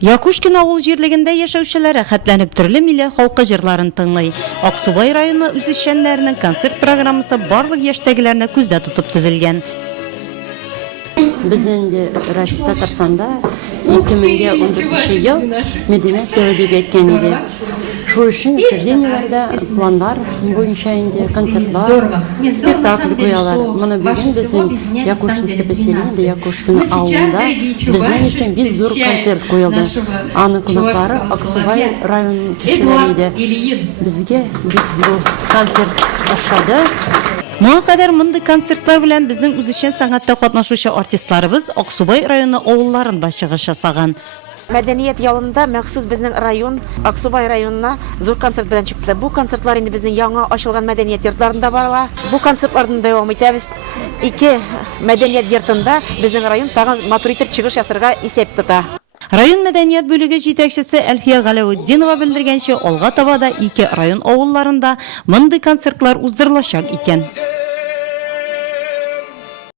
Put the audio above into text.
Якушкин авыл җирлегендә яшәүчеләре хәтләнеп төрле милләт халкы җырларын тыңлый. Аксубай районы үзешчәннәренең концерт программасы барлык яшьтәгеләрне күздә тотып төзелгән. Безнең Татарстанда 2014 ел мәдәният елы дип әйткән иде. Шул өчен учреждениеләрдә планнар буенча инде концертлар, спектакль куялар. Моны бүген безнең Якушинское поселение, Якушкин авылында безнең өчен бик зур концерт куелды. Аның кунаклары Аксубай район кешеләре иде. Безгә бит бу концерт ошады. Моңа кадәр мондый концертлар белән безнең үзешчән сәнгатьтә катнашучы артистларыбыз Аксубай районы авылларында чыгыш ясаган. Мәдәният ялында махсус безнең район, Аксубай районына зур концерт белән чыкты. Бу концертлар инде безнең яңа ачылган мәдәният йортларында барыла. Бу концертлардан дәвам итәбез. Ике мәдәният йортында безнең район тагын матур итеп чыгыш ясарга исәп тота. Район мәдәният бүлеге җитәкчесе Әлфия Галәветдинова белдергәнчә, алга таба да ике район авылларында мондый концертлар уздырылачак икән.